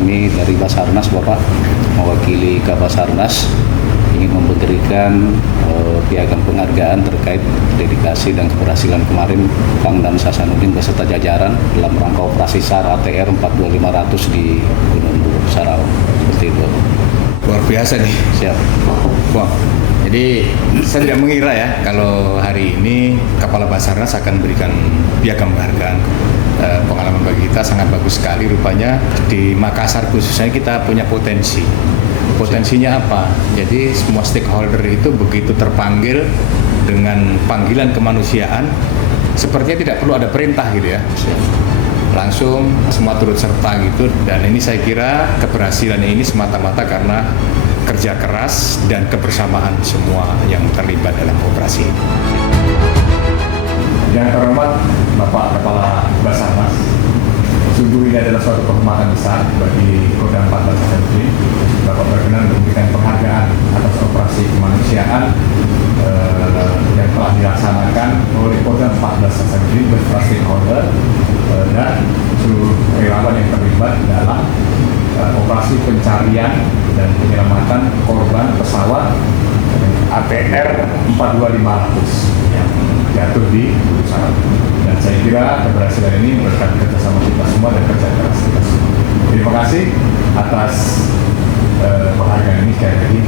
kami dari Basarnas, Bapak, mewakili Kabasarnas ingin memberikan piagam penghargaan terkait dedikasi dan keberhasilan kemarin Pangdam Sasanudin beserta jajaran dalam rangka operasi SAR ATR 42500 di Gunung Buruk Sarawak. Seperti itu. Luar biasa nih. Siap. Wah, jadi saya tidak mengira ya kalau hari ini Kepala Basarnas akan berikan piagam penghargaan. Pengalaman bagi kita sangat bagus sekali. Rupanya di Makassar khususnya kita punya potensi. Potensinya apa? Jadi semua stakeholder itu begitu terpanggil dengan panggilan kemanusiaan, sepertinya tidak perlu ada perintah gitu ya. Langsung semua turut serta gitu, dan ini saya kira keberhasilan ini semata-mata karena kerja keras dan kebersamaan semua yang terlibat dalam operasi ini. Yang terhormat Bapak Kepala Basarnas, sungguh ini adalah suatu kehormatan besar bagi Kodam 14 Sasanudin. Bapak berkenan memberikan penghargaan atas operasi kemanusiaan yang telah dilaksanakan oleh Kodam 14 Sasanudin beserta stakeholder dan seluruh relawan yang terlibat dalam operasi pencarian dan penyelamatan korban pesawat ATR 42500 yang jatuh di Gunung Sarawak. Dan saya kira keberhasilan ini berkat kerjasama kita semua dan kerja keras kita semua. Terima kasih atas penghargaan ini sekali lagi.